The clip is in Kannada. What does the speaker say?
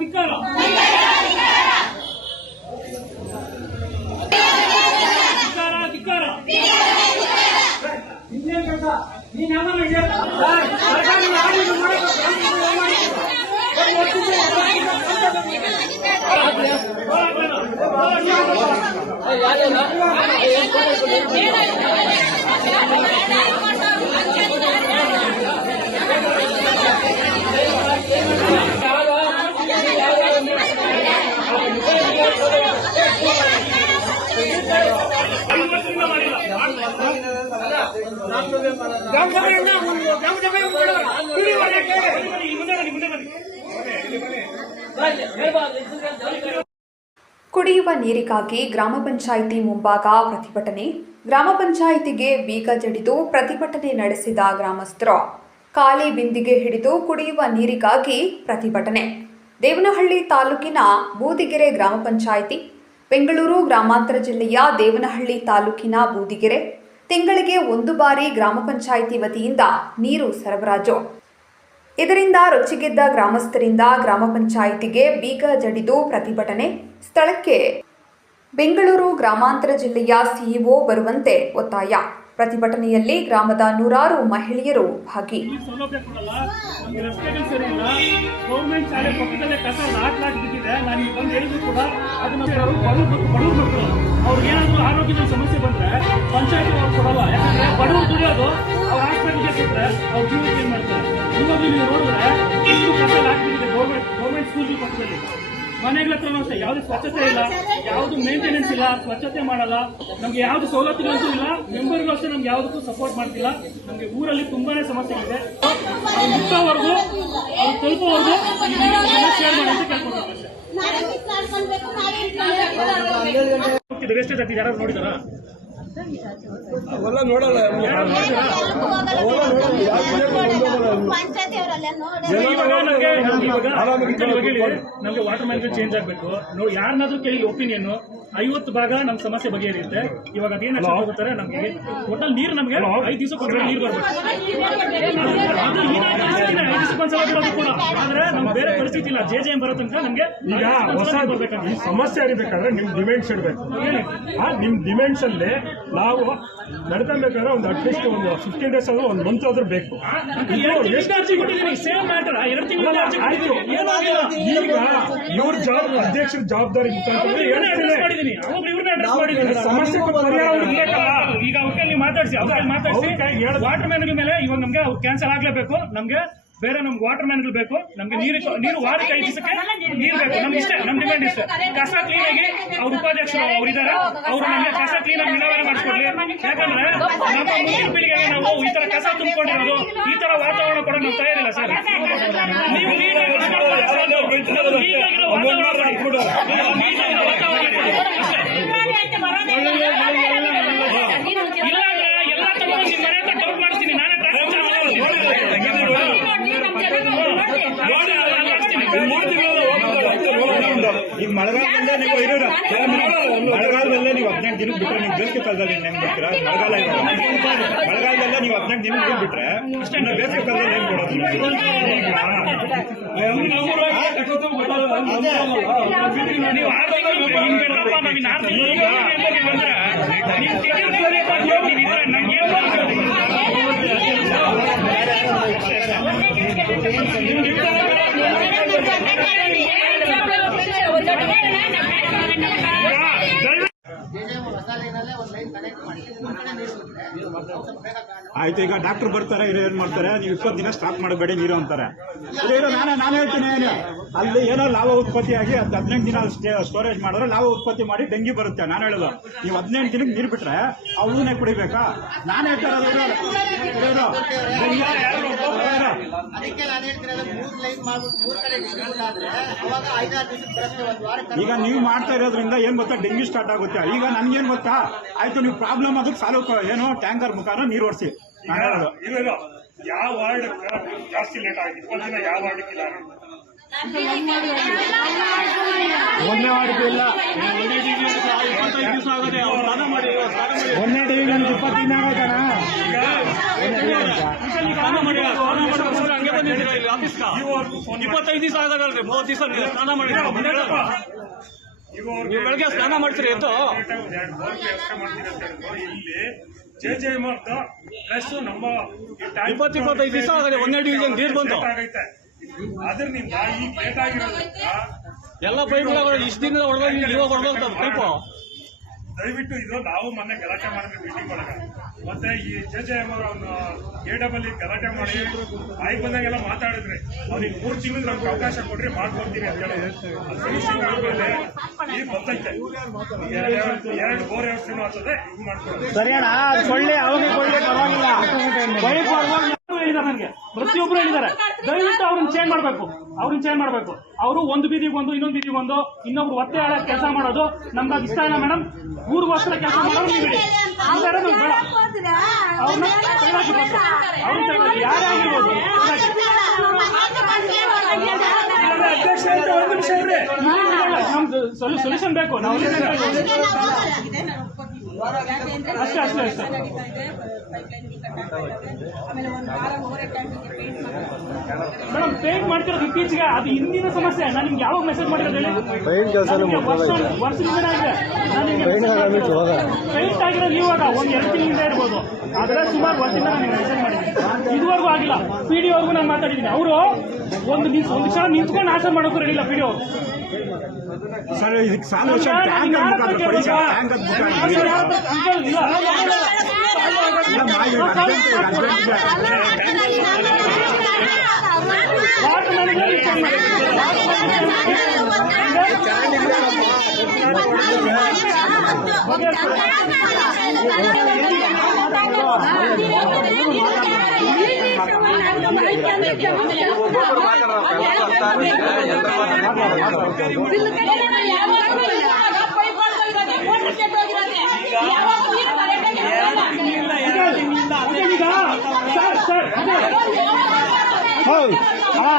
ధిక్కారా ధిక్కారా నేనేమన్నా ಕುಡಿಯುವ ನೀರಿಗಾಗಿ ಗ್ರಾಮ ಪಂಚಾಯಿತಿ ಮುಂಭಾಗ ಪ್ರತಿಭಟನೆ. ಗ್ರಾಮ ಪಂಚಾಯಿತಿಗೆ ಬೀಗ ಜಡಿದು ಪ್ರತಿಭಟನೆ ನಡೆಸಿದ ಗ್ರಾಮಸ್ಥರು ಖಾಲಿ ಬಿಂದಿಗೆ ಹಿಡಿದು ಕುಡಿಯುವ ನೀರಿಗಾಗಿ ಪ್ರತಿಭಟನೆ. ದೇವನಹಳ್ಳಿ ತಾಲೂಕಿನ ಬೂದಿಗೆರೆ ಗ್ರಾಮ ಪಂಚಾಯಿತಿ. ಬೆಂಗಳೂರು ಗ್ರಾಮಾಂತರ ಜಿಲ್ಲೆಯ ದೇವನಹಳ್ಳಿ ತಾಲೂಕಿನ ಬೂದಿಗೆರೆ. ತಿಂಗಳಿಗೆ ಒಂದು ಬಾರಿ ಗ್ರಾಮ ಪಂಚಾಯಿತಿ ವತಿಯಿಂದ ನೀರು ಸರಬರಾಜು. ಇದರಿಂದ ರೊಚ್ಚಿಗೆದ್ದ ಗ್ರಾಮಸ್ಥರಿಂದ ಗ್ರಾಮ ಪಂಚಾಯಿತಿಗೆ ಬೀಗ ಜಡಿದು ಪ್ರತಿಭಟನೆ ಸ್ಥಳಕ್ಕೆ. ಬೆಂಗಳೂರು ಗ್ರಾಮಾಂತರ ಜಿಲ್ಲೆಯ ಸಿಇಒ ಬರುವಂತೆ ಒತ್ತಾಯ. ಪ್ರತಿಭಟನೆಯಲ್ಲಿ ಗ್ರಾಮದ ನೂರಾರು ಮಹಿಳೆಯರು ಭಾಗಿ. ಸೌಲಭ್ಯ ಕೊಡಲ್ಲ ನಮ್ಗೆ ರಸ್ತೆಗಳು ಸರಿ ಇಲ್ಲ ಗೌರ್ಮೆಂಟ್ ಶಾಲೆ ಪಕ್ಕದಲ್ಲೇ ಕಸ ಲಾಟ್ ಲಾಟ್ ಬಿದ್ದಿದೆ ನಾನು ಈಗ ಬಂದು ಹೇಳಿದ್ರು ಕೂಡ ಅದನ್ನ ಬಡವ್ರು ಬಡವ್ರು ಬಡವ್ರು ಮಕ್ಕಳು ಅವ್ರಿಗೆ ಏನಾದ್ರು ಆರೋಗ್ಯದ ಸಮಸ್ಯೆ ಬಂದ್ರೆ ಪಂಚಾಯತ್ ಅವ್ರು ಕೊಡಲ್ಲ. ಯಾಕಂದ್ರೆ ಬಡವರು ದುಡಿಯೋದು ಅವ್ರ ಹಾಸ್ಪಿಟಲ್ಗೆ ಸಿಕ್ಕರೆ ಅವ್ರ ಜೀವನ ಏನ್ ಮಾಡ್ತಾರೆ? ಇವಾಗ ನೀವು ನೋಡಿದ್ರೆ ಇಷ್ಟು ಲಾಟ್ ಬಿದ್ದಿದೆ ಗೌರ್ಮೆಂಟ್ ಗೌರ್ಮೆಂಟ್ ಸ್ಕೂಲ್ ಪಕ್ಕದಲ್ಲಿ. ಮನೆಗಳ ಹತ್ರ ಅಷ್ಟೇ ಯಾವ್ದು ಸ್ವಚ್ಛತೆ ಇಲ್ಲ ಯಾವ್ದು ಮೇಂಟೆನೆನ್ಸ್ ಇಲ್ಲ ಸ್ವಚ್ಛತೆ ಮಾಡಲ್ಲ ನಮ್ಗೆ ಯಾವ್ದು ಸವಲತ್ತುಗಳಂತೂ ಇಲ್ಲ ಮೆಂಬರ್ಗಳು ಅಷ್ಟೇ ನಮ್ಗೆ ಯಾವ್ದಕ್ಕೂ ಸಪೋರ್ಟ್ ಮಾಡ್ತಿಲ್ಲ. ನಮ್ಗೆ ಊರಲ್ಲಿ ತುಂಬಾನೇ ಸಮಸ್ಯೆ ಇದೆ. ಮುಟ್ಟೋವರೆಗೂ ಅವ್ರು ತಲುಪೋವರೆಗೂ ಶೇರ್ ಮಾಡಿ ಅಂತ ಕೇಳ್ಕೊಳ್ತಾರೆ ವೇಸ್ಟೇಜ್ ಆಗ್ತಿದೆ ಯಾರು ನೋಡಿದಾರಾ? ಅವೆಲ್ಲ ನೋಡಲ್ಲ. ನಮ್ಗೆ ವಾಟರ್ ಮ್ಯಾನೇಜ್ಮೆಂಟ್ ಚೇಂಜ್ ಆಗ್ಬೇಕು. ನೋಡಿ ಯಾರನ್ನಾದ್ರೂ ಕೇಳಿ ಒಪಿನಿಯನ್ ಐವತ್ತು ಭಾಗ ನಮ್ ಸಮಸ್ಯೆ ಬಗೆಹರಿಯುತ್ತೆ. ಇವಾಗ ಅದೇನ ಹೋಗುತ್ತಾರೆ ನಮ್ಗೆ? ಒಟ್ಟಲ್ಲಿ ನೀರು ನಮ್ಗೆ ಐದು ದಿವಸಕ್ಕೆ ನೀರು ಬರ್ಬೇಕು. ದಿವಸಕ್ಕೊಂದ್ಸಲ ಕೂಡ. ಆದ್ರೆ ನಮ್ಗೆ ಬೇರೆ ಪರಿಸ್ಥಿತಿ ಇಲ್ಲ. ಜೆ ಜೆ ಎಂ ಬರೋ ತನಕ ನಮ್ಗೆ ಈಗ ಹೊಸ ಬರ್ಬೇಕಂತ ಸಮಸ್ಯೆ ಅರಿಬೇಕಾದ್ರೆ ನಿಮ್ ಡಿಮ್ಯಾಂಡ್ಸ್ ಇಡ್ಬೇಕು ಆ ನಿಮ್ ಡಿಮ್ಯಾಂಡ್ಸ್ ಅಲ್ಲಿ ನಾವು ನಡ್ಕೊಬೇಕಾದ್ರೆ ಒಂದು ಅಟ್ಲೀಸ್ಟ್ ಒಂದು ಫಿಫ್ಟೀನ್ ಡೇಸ್ ಆದ್ರೂ ಒಂದು ಮಂತ್ ಆದ್ರೂ ಬೇಕು. ಈಗ ಇವ್ರ ಜಾಬ್ ಅಧ್ಯಕ್ಷರ ಜವಾಬ್ದಾರಿ ಮುಖಾಂತರ ಹುಡುಕ್ಬೇಕಲ್ಲ. ಈಗ ಅವ್ರ ಕೈಲಿ ಮಾತಾಡಿಸಿ ಅವ್ರ ಮಾತಾಡಿಸಿ. ವಾಟರ್ ಮ್ಯಾನ್ ಮೇಲೆ ಇವಾಗ ನಮ್ಗೆ ಕ್ಯಾನ್ಸಲ್ ಆಗ್ಲೇಬೇಕು. ನಮ್ಗೆ ಬೇರೆ ನಮ್ಗೆ ವಾಟರ್ ಮ್ಯಾನ್ಗಳು ಬೇಕು ನಮ್ಗೆ ನೀರು ನೀರು ವಾರಕ್ಕೆ ಐದು ದಿವಸಕ್ಕೆ ನೀರು ಬೇಕು. ನಮ್ಗೆ ಇಷ್ಟ ನಮ್ ಡಿಮ್ಯಾಂಡ್ ಇಷ್ಟ. ಕಸ ಕ್ಲೀನ್ ಆಗಿ ಅವ್ರ ಉಪಾಧ್ಯಕ್ಷರು ಅವ್ರು ಇದಾರೆ. ಅವ್ರು ನಮ್ಗೆ ಕಸ ಕ್ಲೀನ್ ಆಗಿ ವಿಲೇವಾರಿ ಮಾಡಿಸ್ಕೊಡ್ಲಿ. ಯಾಕಂದ್ರೆ ನಮ್ಮ ಮುಂದಿನ ಪೀಳಿಗೆಗೆ ನಾವು ಈ ತರ ಕಸ ತುಂಬಿಕೊಂಡಿರೋದು ಈ ತರ ವಾತಾವರಣ ಕೂಡ ನಾವು ತಯಾರಿಲ್ಲ ಸರ್ ನೀವು ನೀಟಾಗಿ ಕಸ ಮಾಡ್ಕೊಳ್ಳಿ ಸಾಕು. ನಾವು ನೀಟಾಗಿರೋ ವಾತಾವರಣ ಕೊಡಿ. ನಾವು ನೀಟಾಗಿರೋ ವಾತಾವರಣ ಕೊಡಿ. ಇಲ್ಲಾಂದ್ರೆ ಎಲ್ಲ ತಗೊಂಡು ನಿಮ್ಮ ಮನೆ ಹತ್ರ ಡೌಟ್ ಮಾಡ್ತೀನಿ ನಾನೇ ಟ್ರಾಫಿಕ್ ಜಾಮ್ ಈಗ ಮಳೆಗಾಲದಲ್ಲೇ ನೀವು ಇರೋರ ಮಳೆಗಾಲದಲ್ಲೇ ನೀವು ಹದಿನೆಂಟು ದಿನಕ್ಕೆ ಬಿಟ್ಟರೆ ನೀವು ಬೇಸಿಗೆ ಕಾಲದಲ್ಲಿ ಹೆಂಗ್ ಬಿಡ್ತೀರಾ ಮಳೆಗಾಲ ಮಳೆಗಾಲದಲ್ಲೇ ನೀವು ಹದಿನೆಂಟು ದಿನಕ್ಕೆ ಬಿಟ್ರೆ ಇನ್ನು ಬೇಸಿಗೆ ಕಾಲದಲ್ಲಿ ಹೆಂಗ್ ಕೊಡೋದು ನೀವು മുന്നോട്ട് ಆಯ್ತು ಈಗ ಡಾಕ್ಟರ್ ಬರ್ತಾರೆ ಏನ್ ಮಾಡ್ತಾರೆ? ನೀವು ಇಪ್ಪತ್ತು ದಿನ ಸ್ಟಾಪ್ ಮಾಡಬೇಡಿ ನೀರು ಅಂತಾರೆ. ನಾನೇ ನಾನು ಹೇಳ್ತೀನಿ ಅಲ್ಲಿ ಏನೋ ಲಾಭ ಉತ್ಪತ್ತಿ ಆಗಿ ಅದು ಹದಿನೆಂಟು ದಿನ ಸ್ಟೋರೇಜ್ ಮಾಡಿದ್ರೆ ಲಾಭ ಉತ್ಪತ್ತಿ ಮಾಡಿ ಡೆಂಗಿ ಬರುತ್ತೆ ನಾನು ಹೇಳೋದು. ನೀವು ಹದಿನೆಂಟು ದಿನಕ್ಕೆ ನೀರು ಬಿಟ್ರೆ ಅವನೇ ಕುಡಿಬೇಕಾ? ನಾನು ಹೇಳ್ತಾ ಈಗ ನೀವು ಮಾಡ್ತಾ ಇರೋದ್ರಿಂದ ಏನ್ ಗೊತ್ತಾ ಡೆಂಗಿ ಸ್ಟಾರ್ಟ್ ಆಗುತ್ತೆ. ಈಗ ನನ್ಗೇನ್ ಗೊತ್ತಾ? ಆಯ್ತು ನೀವು ಪ್ರಾಬ್ಲಮ್ ಅದಕ್ಕೆ ಸಾಲ್ವ್ ಏನು ಟ್ಯಾಂಕರ್ ಮುಖಾನ ನೀರು ಓಡಿಸಿ ನಾನು ಹೇಳೋದು ಇರೋ. ಯಾವ ವಾರ್ಡ್ ಜಾಸ್ತಿ ಲೇಟ್ ಆಗಿದೆ? ಯಾವ ಇಲ್ಲ ವಾರ್ಡ್ ಇಲ್ಲ ಇಪ್ಪತ್ತೈದು ದಿವಸ ಆಗದೆ ಅವ್ರು ಸ್ನಾನ ಮಾಡಿ ಒಂದೇ ನನಗೆ ಇಪ್ಪತ್ತು ದಿನ ಸ್ನಾನ ಮಾಡಿ ಸ್ನಾನ ಮಾಡಿ ಹಂಗೆ ಬಂದಿದ್ದೀರಾ ಇಲ್ಲಿ ಆಫೀಸ್ಗ ಇಪ್ಪತ್ತೈದು ದಿವಸ ಆದಾಗಲ್ರಿ ಮೂವತ್ತು ದಿವಸ ಸ್ನಾನ ಮಾಡಿ ನೀವು ಬೆಳಗ್ಗೆ ಸ್ನಾನ ಮಾಡ್ತೀರಿ ಎದ್ದು ಇಲ್ಲಿ ಜೆ ಜೆ ಪ್ಲಸ್ ನಮ್ಮ ಇಪ್ಪತ್ತು ಇಪ್ಪತ್ತೈದು ದಿವಸ ಆಗಲಿ ಒಂದೇ ಡಿವಿಷನ್ ನೀರು ಬಂತು ಆಗೈತೆ ಅದರಿಂದ ಈಗ ಲೇಟ್ ಆಗಿರೋದ್ರಿಂದ ಎಲ್ಲ ಪೈಪ್ಗಳು ಇಷ್ಟು ದಿನದ ಹೊಡೆದಾಗ ನೀವು ಹೊಡೆದಾಗ ಪೈಪು ದಯವಿಟ್ಟು ಇದು ನಾವು ಮೊನ್ನೆ ಗಲಾಟೆ ಮಾಡಿದ್ವಿ ಮೀಟಿಂಗ್ ಒಳಗೆ ಮತ್ತೆ ಈ ಜೆ ಜೆ ಎಂ ಅವರ ಎ ಡಬಲ್ ಗಲಾಟೆ ಮಾಡಿ ಆಯ್ಕೆ ಬಂದಾಗೆಲ್ಲ ಮಾತಾಡಿದ್ರೆ ಅವ್ರಿಗೆ ಮೂರ್ ತಿಂಗಳು ನಮ್ಗೆ ಅವಕಾಶ ಕೊಡ್ರಿ ಮಾಡ್ಕೊಡ್ತೀವಿ ಅಂತ ಹೇಳಿ. ಫಿನಿಶಿಂಗ್ ಆದ್ಮೇಲೆ ಈಗ ಗೊತ್ತೈತೆ ಎರಡು ಬೋರ್ ವ್ಯವಸ್ಥೆನೂ ಆಗ್ತದೆ ಇದು ಮಾಡ್ಕೊಡ್ತೀವಿ ನನಗೆ. ಪ್ರತಿಯೊಬ್ಬರು ಹೇಳಿದ್ದಾರೆ ದಯವಿಟ್ಟು ಅವ್ರನ್ನ ಚೇಂಜ್ ಮಾಡಬೇಕು. ಅವ್ರನ್ನ ಚೇಂಜ್ ಮಾಡಬೇಕು. ಅವರು ಒಂದು ಬೀದಿಗೆ ಒಂದು ಇನ್ನೊಂದು ಬೀದಿಗೆ ಒಂದು ಇನ್ನೊಬ್ರು ಒತ್ತೆ ಕೆಲಸ ಮಾಡೋದು ನಮ್ಗೆ ಅದು ಇಷ್ಟ ಇಲ್ಲ ಮೇಡಮ್. ಊರಿಗೋಸ್ಕರ ಕೆಲಸ ಮಾಡೋರು ನೀವು ಒಂದು ನಿಮಿಷ ನಮ್ದು ಸೊಲ್ಯೂಷನ್ ಬೇಕು ನಾವು ಅಷ್ಟೇ ಅಷ್ಟೇ ಅಷ್ಟೇ ಮೇಡಮ್ ಪೇಂಟ್ ಮಾಡ್ತಿರೋದು ಇತ್ತೀಚೆಗೆ ಅದು ಹಿಂದಿನ ಸಮಸ್ಯೆ. ನಾನು ನಿಮ್ಗೆ ಯಾವಾಗ ಮೆಸೇಜ್ ಮಾಡಿರೋದು ಹೇಳಿ? ವರ್ಷ ವರ್ಷದಿಂದ ಆಗಿದೆ ಆಗಿರೋ ಇವಾಗ ಒಂದು ಎರಡು ತಿಂಗಳಿಂದ ಇರ್ಬೋದು. ಆದರೆ ಸುಮಾರು ವರ್ಷದಿಂದ ನಾನು ಮೆಸೇಜ್ ಮಾಡಿದ್ದೀನಿ. ಇದುವರೆಗೂ ಆಗಿಲ್ಲ. ಪಿ ಡಿ ಅವ್ರಿಗೂ ನಾನು ಮಾತಾಡಿದ್ದೀನಿ. ಅವರು ಒಂದು ನಿಮಿಷ ಒಂದು ಕ್ಷಣ ನಿಂತ್ಕೊಂಡು ಆಸೆ ಮಾಡೋಕ್ಕೂ ರೆಡಿಲ್ಲ ಪಿ ಡಿ ಅವರು. ಸರ್ ಇದಕ್ಕೆ ಟ್ಯಾಂಕ್ ಮುಖಾಂತರ ಕೊಡಿ ಸರ್ ಟ್ಯಾಂಕ್ ಮುಖಾಂತರ ಇಲ್ಲ ಮಾಡಿ urgent urgent water manager change ಮಾಡಿ ಈಗ ಸರ್ ಸರ್